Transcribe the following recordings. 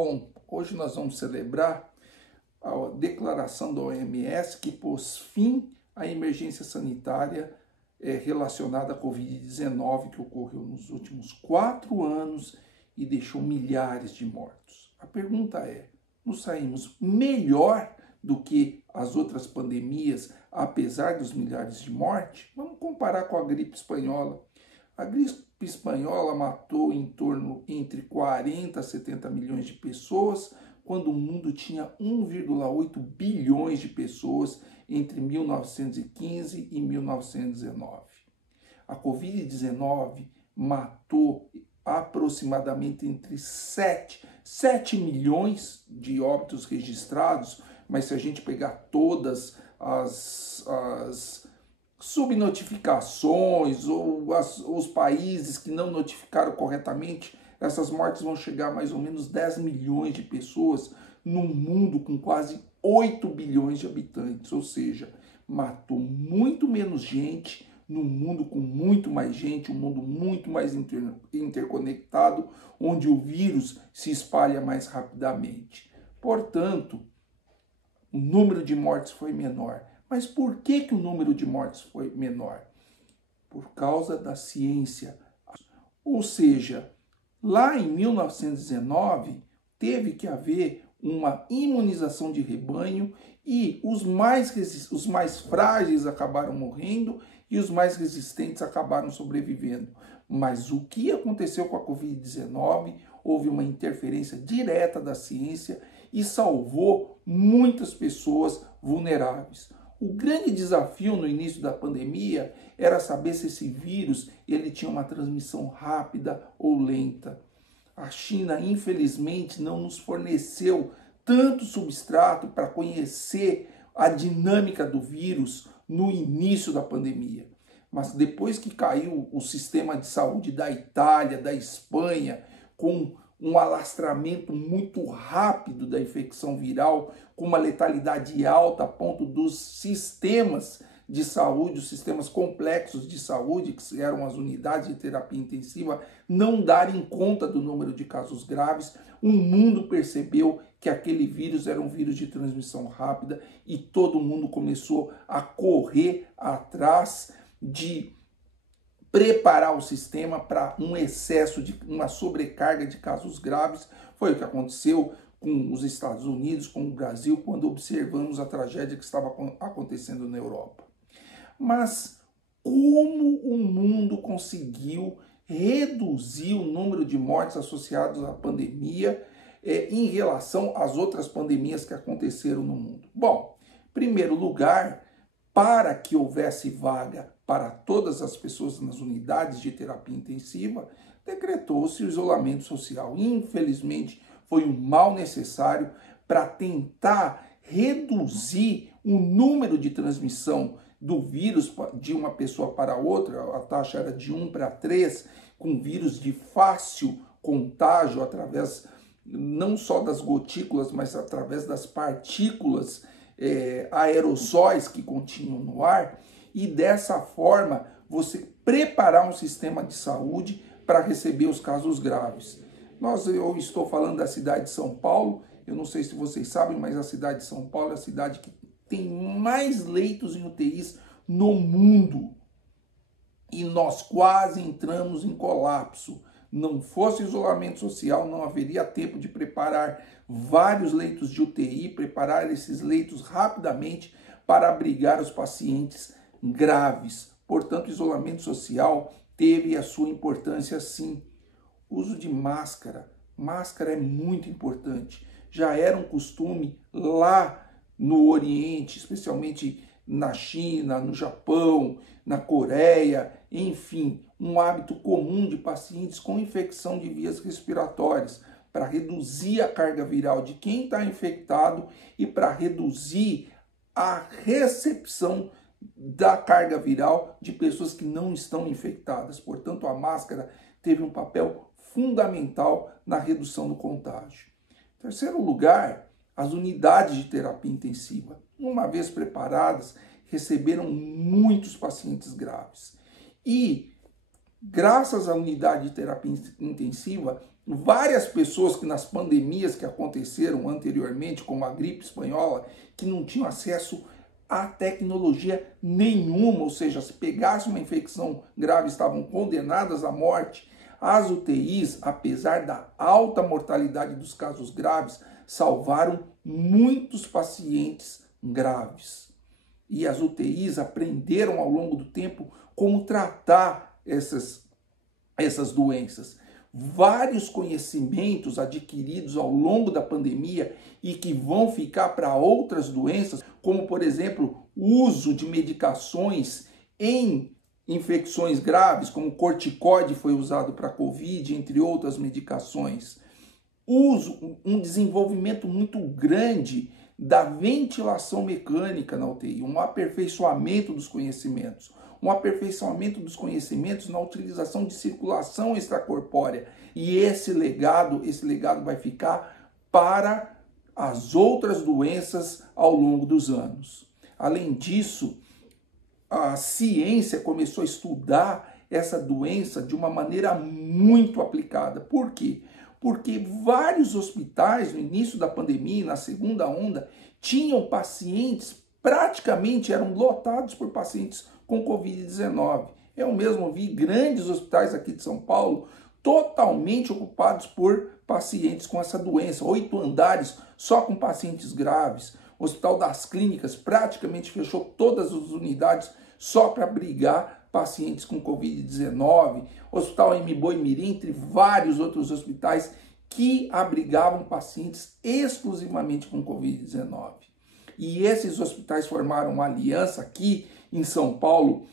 Bom, hoje nós vamos celebrar a declaração da OMS que pôs fim à emergência sanitária relacionada à Covid-19 que ocorreu nos últimos 4 anos e deixou milhares de mortos. A pergunta é, nos saímos melhor do que as outras pandemias, apesar dos milhares de mortes? Vamos comparar com a gripe espanhola. A gripe espanhola matou entre 40 a 70 milhões de pessoas, quando o mundo tinha 1,8 bilhões de pessoas entre 1915 e 1919. A Covid-19 matou aproximadamente entre 7 milhões de óbitos registrados, mas se a gente pegar todas as subnotificações ou os países que não notificaram corretamente, essas mortes vão chegar a mais ou menos 10 milhões de pessoas num mundo com quase 8 bilhões de habitantes, ou seja, matou muito menos gente num mundo com muito mais gente, um mundo muito mais interconectado, onde o vírus se espalha mais rapidamente. Portanto, o número de mortes foi menor. Mas por que o número de mortes foi menor? Por causa da ciência. Ou seja, lá em 1919, teve que haver uma imunização de rebanho e os mais frágeis acabaram morrendo e os mais resistentes acabaram sobrevivendo. Mas o que aconteceu com a Covid-19? Houve uma interferência direta da ciência e salvou muitas pessoas vulneráveis. O grande desafio no início da pandemia era saber se esse vírus ele tinha uma transmissão rápida ou lenta. A China, infelizmente, não nos forneceu tanto substrato para conhecer a dinâmica do vírus no início da pandemia. Mas depois que caiu o sistema de saúde da Itália, da Espanha, com um alastramento muito rápido da infecção viral, com uma letalidade alta a ponto dos sistemas de saúde, os sistemas complexos de saúde, que eram as unidades de terapia intensiva, não darem conta do número de casos graves, o mundo percebeu que aquele vírus era um vírus de transmissão rápida e todo mundo começou a correr atrás de preparar o sistema para um excesso de uma sobrecarga de casos graves. Foi o que aconteceu com os Estados Unidos, com o Brasil, quando observamos a tragédia que estava acontecendo na Europa. Mas como o mundo conseguiu reduzir o número de mortes associadas à pandemia em relação às outras pandemias que aconteceram no mundo? Bom, em primeiro lugar, para que houvesse vaga para todas as pessoas nas unidades de terapia intensiva, decretou-se o isolamento social. Infelizmente, foi um mal necessário para tentar reduzir o número de transmissão do vírus de uma pessoa para outra. A taxa era de 1 para 3, com vírus de fácil contágio através não só das gotículas, mas através das partículas aerossóis que continham no ar, e dessa forma você preparar um sistema de saúde para receber os casos graves. Eu estou falando da cidade de São Paulo, eu não sei se vocês sabem, mas a cidade de São Paulo é a cidade que tem mais leitos em UTIs no mundo. E nós quase entramos em colapso. Não fosse isolamento social, não haveria tempo de preparar vários leitos de UTI, preparar esses leitos rapidamente para abrigar os pacientes graves. Portanto, o isolamento social teve a sua importância sim. Uso de máscara. Máscara é muito importante. Já era um costume lá no Oriente, especialmente na China, no Japão, na Coreia, enfim, um hábito comum de pacientes com infecção de vias respiratórias, para reduzir a carga viral de quem está infectado e para reduzir a recepção da carga viral de pessoas que não estão infectadas. Portanto, a máscara teve um papel fundamental na redução do contágio. Em terceiro lugar, as unidades de terapia intensiva, uma vez preparadas, receberam muitos pacientes graves. E, graças à unidade de terapia intensiva, várias pessoas que nas pandemias que aconteceram anteriormente, como a gripe espanhola, que não tinham acesso a tecnologia nenhuma, ou seja, se pegasse uma infecção grave, estavam condenadas à morte. As UTIs, apesar da alta mortalidade dos casos graves, salvaram muitos pacientes graves. E as UTIs aprenderam ao longo do tempo como tratar essas doenças. Vários conhecimentos adquiridos ao longo da pandemia e que vão ficar para outras doenças, como, por exemplo, o uso de medicações em infecções graves, como corticoide foi usado para a Covid, entre outras medicações. Um desenvolvimento muito grande da ventilação mecânica na UTI, um aperfeiçoamento dos conhecimentos. Um aperfeiçoamento dos conhecimentos na utilização de circulação extracorpórea. E esse legado vai ficar para as outras doenças ao longo dos anos. Além disso, a ciência começou a estudar essa doença de uma maneira muito aplicada. Por quê? Porque vários hospitais, no início da pandemia, na segunda onda, tinham pacientes, praticamente eram lotados por pacientes com Covid-19. Eu mesmo vi grandes hospitais aqui de São Paulo totalmente ocupados por pacientes com essa doença, 8 andares só com pacientes graves. O Hospital das Clínicas praticamente fechou todas as unidades só para abrigar pacientes com Covid-19. Hospital Mboi-Mirim, entre vários outros hospitais que abrigavam pacientes exclusivamente com Covid-19. E esses hospitais formaram uma aliança aqui em São Paulo.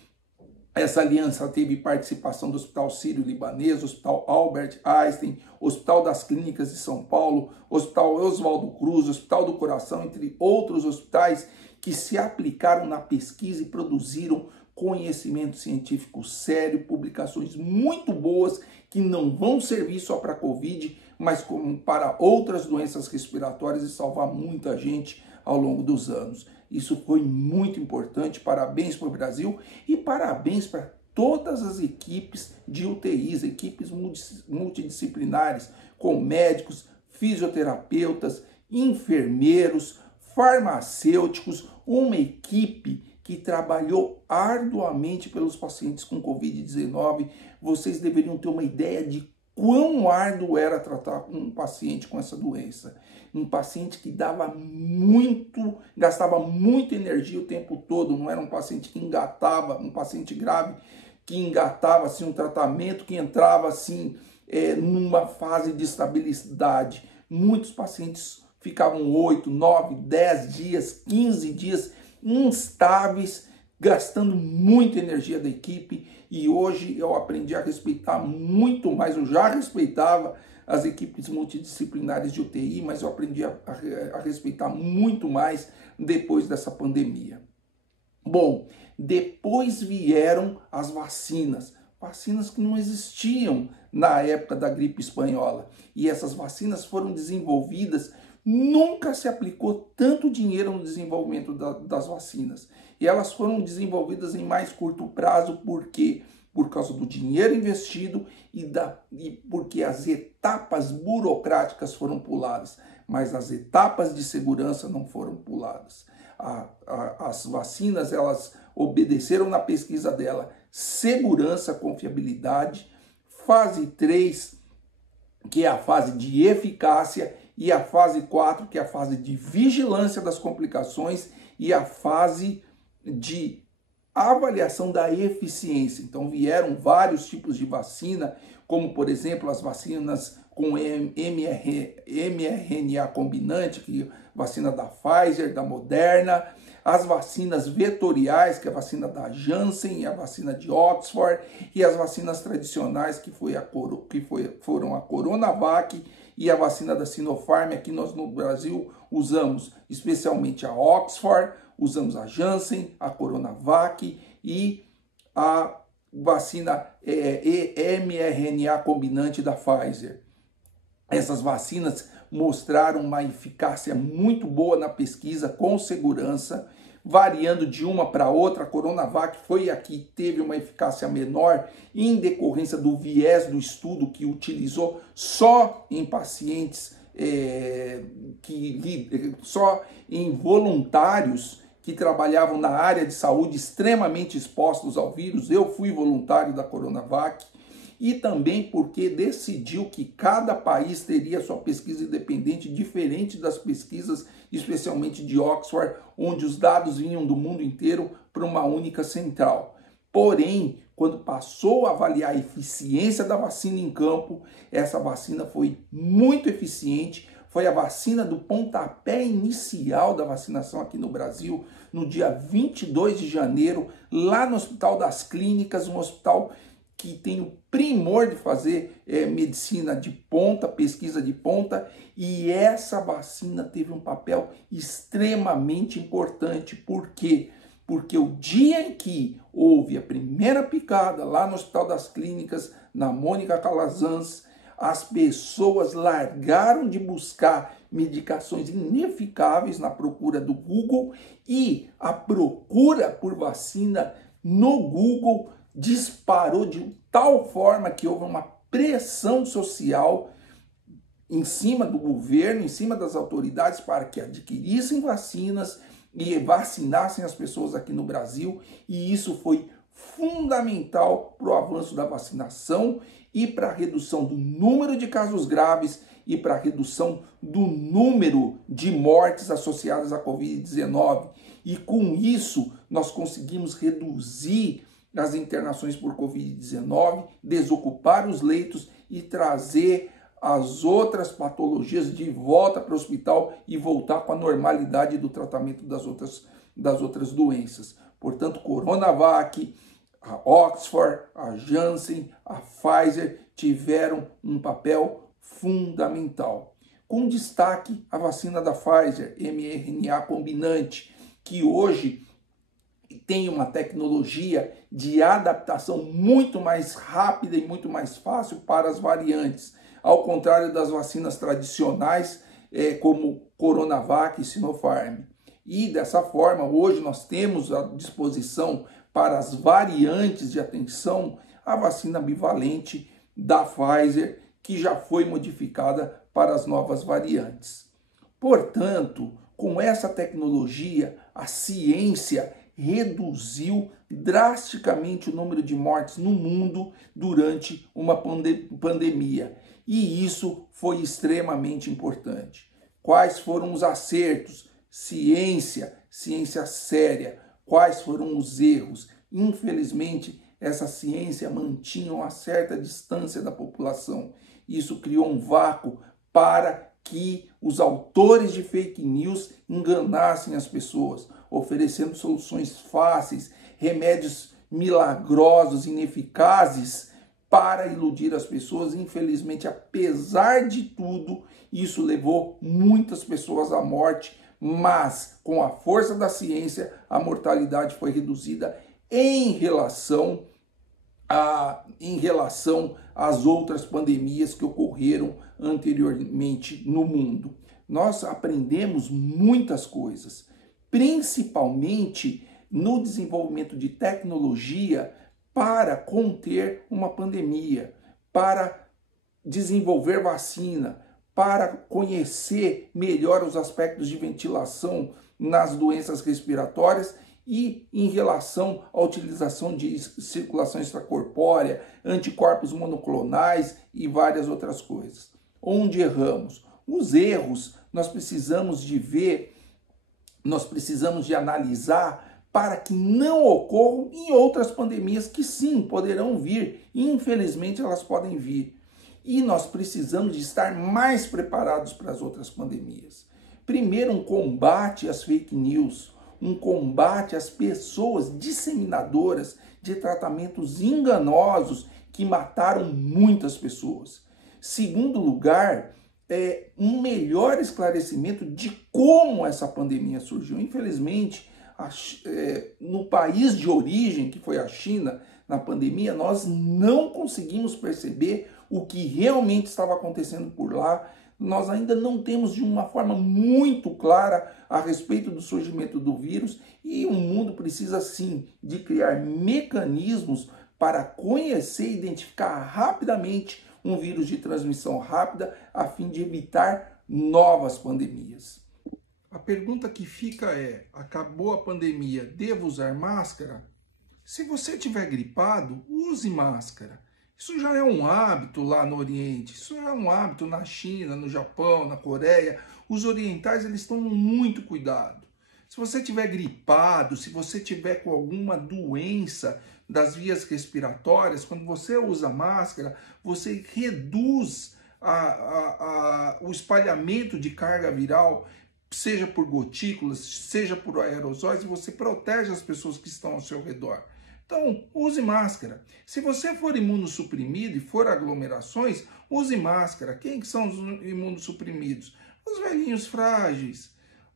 Essa aliança teve participação do Hospital Sírio-Libanês, Hospital Albert Einstein, Hospital das Clínicas de São Paulo, Hospital Oswaldo Cruz, Hospital do Coração, entre outros hospitais que se aplicaram na pesquisa e produziram conhecimento científico sério, publicações muito boas que não vão servir só para a Covid, mas como para outras doenças respiratórias e salvar muita gente ao longo dos anos. Isso foi muito importante, parabéns para o Brasil e parabéns para todas as equipes de UTIs, equipes multidisciplinares, com médicos, fisioterapeutas, enfermeiros, farmacêuticos, uma equipe que trabalhou arduamente pelos pacientes com Covid-19. Vocês deveriam ter uma ideia de quão árduo era tratar um paciente com essa doença. Um paciente que gastava muita energia o tempo todo, não era um paciente que engatava, um paciente grave que engatava assim, um tratamento que entrava assim numa fase de estabilidade. Muitos pacientes ficavam 8, 9, 10 dias, 15 dias instáveis, gastando muita energia da equipe, e hoje eu aprendi a respeitar muito mais, eu já respeitava as equipes multidisciplinares de UTI, mas eu aprendi a respeitar muito mais depois dessa pandemia. Bom, depois vieram as vacinas que não existiam na época da gripe espanhola, e essas vacinas foram desenvolvidas. Nunca se aplicou tanto dinheiro no desenvolvimento das vacinas. E elas foram desenvolvidas em mais curto prazo, por quê? Por causa do dinheiro investido e porque as etapas burocráticas foram puladas, mas as etapas de segurança não foram puladas. As vacinas, elas obedeceram na pesquisa dela segurança, confiabilidade, fase 3, que é a fase de eficácia, e a fase 4, que é a fase de vigilância das complicações, e a fase de avaliação da eficiência. Então vieram vários tipos de vacina, como por exemplo as vacinas com mRNA combinante, que é a vacina da Pfizer, da Moderna, as vacinas vetoriais, que é a vacina da Janssen e a vacina de Oxford, e as vacinas tradicionais, que foram a Coronavac e a vacina da Sinopharm. Aqui nós no Brasil usamos especialmente a Oxford, usamos a Janssen, a Coronavac e a vacina mRNA combinante da Pfizer. Essas vacinas mostraram uma eficácia muito boa na pesquisa, com segurança, variando de uma para outra. A Coronavac foi a que teve uma eficácia menor em decorrência do viés do estudo que utilizou só em pacientes, só em voluntários que trabalhavam na área de saúde extremamente expostos ao vírus. Eu fui voluntário da Coronavac. E também porque decidiu que cada país teria sua pesquisa independente, diferente das pesquisas, especialmente de Oxford, onde os dados vinham do mundo inteiro para uma única central. Porém, quando passou a avaliar a eficiência da vacina em campo, essa vacina foi muito eficiente. Foi a vacina do pontapé inicial da vacinação aqui no Brasil, no dia 22 de janeiro, lá no Hospital das Clínicas, um hospital que tem o primor de fazer medicina de ponta, pesquisa de ponta, e essa vacina teve um papel extremamente importante. Por quê? Porque o dia em que houve a primeira picada lá no Hospital das Clínicas, na Mônica Calazans, as pessoas largaram de buscar medicações ineficáveis na procura do Google, e a procura por vacina no Google disparou de tal forma que houve uma pressão social em cima do governo, em cima das autoridades, para que adquirissem vacinas e vacinassem as pessoas aqui no Brasil, e isso foi fundamental para o avanço da vacinação e para a redução do número de casos graves e para a redução do número de mortes associadas à Covid-19. E com isso nós conseguimos reduzir as internações por Covid-19, desocupar os leitos e trazer as outras patologias de volta para o hospital e voltar com a normalidade do tratamento das outras doenças. Portanto, Coronavac, a Oxford, a Janssen, a Pfizer tiveram um papel fundamental. Com destaque a vacina da Pfizer, mRNA combinante, que hoje tem uma tecnologia de adaptação muito mais rápida e muito mais fácil para as variantes, ao contrário das vacinas tradicionais, como Coronavac e Sinopharm. E dessa forma, hoje nós temos à disposição para as variantes de atenção a vacina bivalente da Pfizer, que já foi modificada para as novas variantes. Portanto, com essa tecnologia, a ciência reduziu drasticamente o número de mortes no mundo durante uma pandemia. E isso foi extremamente importante. Quais foram os acertos? Ciência séria. Quais foram os erros? Infelizmente, essa ciência mantinha uma certa distância da população. Isso criou um vácuo para que os autores de fake news enganassem as pessoas, oferecendo soluções fáceis, remédios milagrosos, ineficazes, para iludir as pessoas. Infelizmente, apesar de tudo, isso levou muitas pessoas à morte, mas com a força da ciência, a mortalidade foi reduzida em relação às outras pandemias que ocorreram anteriormente no mundo. Nós aprendemos muitas coisas, principalmente no desenvolvimento de tecnologia para conter uma pandemia, para desenvolver vacina, para conhecer melhor os aspectos de ventilação nas doenças respiratórias e em relação à utilização de circulação extracorpórea, anticorpos monoclonais e várias outras coisas. Onde erramos? Os erros nós precisamos de ver, nós precisamos de analisar para que não ocorram em outras pandemias que sim, poderão vir. Infelizmente elas podem vir. E nós precisamos de estar mais preparados para as outras pandemias. Primeiro, um combate às fake news, um combate às pessoas disseminadoras de tratamentos enganosos que mataram muitas pessoas. Segundo lugar, um melhor esclarecimento de como essa pandemia surgiu. Infelizmente, no país de origem, que foi a China, na pandemia, nós não conseguimos perceber o que realmente estava acontecendo por lá. Nós ainda não temos de uma forma muito clara a respeito do surgimento do vírus e o mundo precisa sim de criar mecanismos para conhecer e identificar rapidamente um vírus de transmissão rápida a fim de evitar novas pandemias. A pergunta que fica é: acabou a pandemia, devo usar máscara? Se você estiver gripado, use máscara. Isso já é um hábito lá no Oriente, isso é um hábito na China, no Japão, na Coreia. Os orientais, eles tomam muito cuidado. Se você estiver gripado, se você tiver com alguma doença das vias respiratórias, quando você usa máscara, você reduz o espalhamento de carga viral, seja por gotículas, seja por aerosóis, e você protege as pessoas que estão ao seu redor. Então, use máscara. Se você for imunossuprimido e for aglomerações, use máscara. Quem são os imunossuprimidos? Os velhinhos frágeis,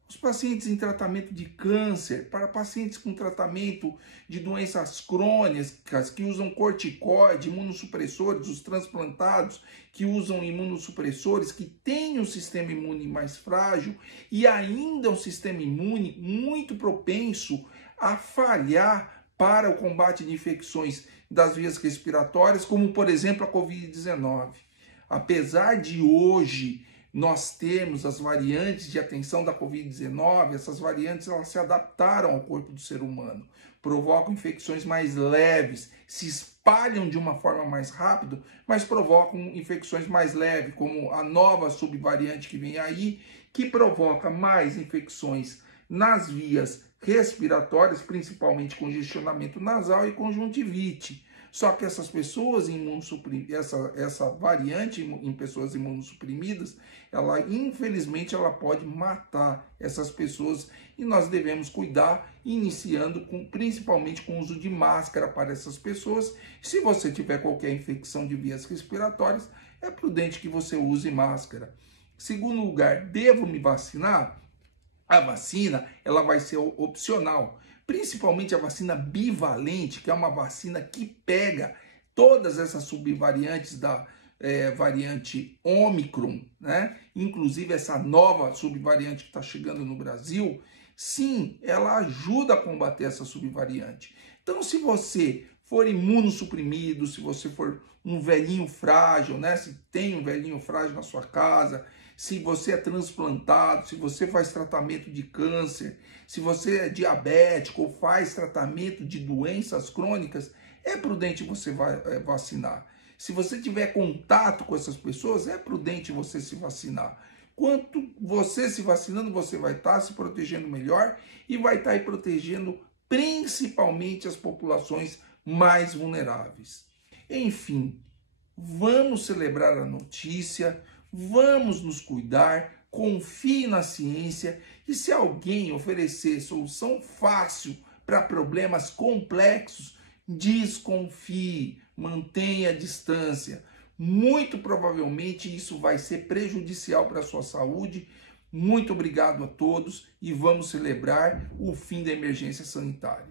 os pacientes em tratamento de câncer, para pacientes com tratamento de doenças crônicas que usam corticoide, imunossupressores, os transplantados que usam imunossupressores, que têm um sistema imune mais frágil e ainda um sistema imune muito propenso a falhar para o combate de infecções das vias respiratórias, como por exemplo a Covid-19. Apesar de hoje nós termos as variantes de atenção da Covid-19, essas variantes elas se adaptaram ao corpo do ser humano, provocam infecções mais leves, se espalham de uma forma mais rápida, mas provocam infecções mais leves, como a nova subvariante que vem aí, que provoca mais infecções nas vias respiratórias, principalmente congestionamento nasal e conjuntivite. Só que essas pessoas essa variante em pessoas imunossuprimidas, ela infelizmente ela pode matar essas pessoas e nós devemos cuidar, iniciando principalmente com o uso de máscara para essas pessoas. Se você tiver qualquer infecção de vias respiratórias, é prudente que você use máscara. Segundo lugar, devo me vacinar? A vacina, ela vai ser opcional, principalmente a vacina bivalente, que é uma vacina que pega todas essas subvariantes da variante Ômicron, né? Inclusive essa nova subvariante que está chegando no Brasil, sim, ela ajuda a combater essa subvariante. Então, se você for imunossuprimido, se você for um velhinho frágil, né? Se tem um velhinho frágil na sua casa, se você é transplantado, se você faz tratamento de câncer, se você é diabético ou faz tratamento de doenças crônicas, é prudente você vacinar. Se você tiver contato com essas pessoas, é prudente você se vacinar. Quanto você se vacinando, você vai estar se protegendo melhor e vai estar aí protegendo principalmente as populações mais vulneráveis. Enfim, vamos celebrar a notícia, vamos nos cuidar, confie na ciência e se alguém oferecer solução fácil para problemas complexos, desconfie, mantenha a distância. Muito provavelmente isso vai ser prejudicial para a sua saúde. Muito obrigado a todos e vamos celebrar o fim da emergência sanitária.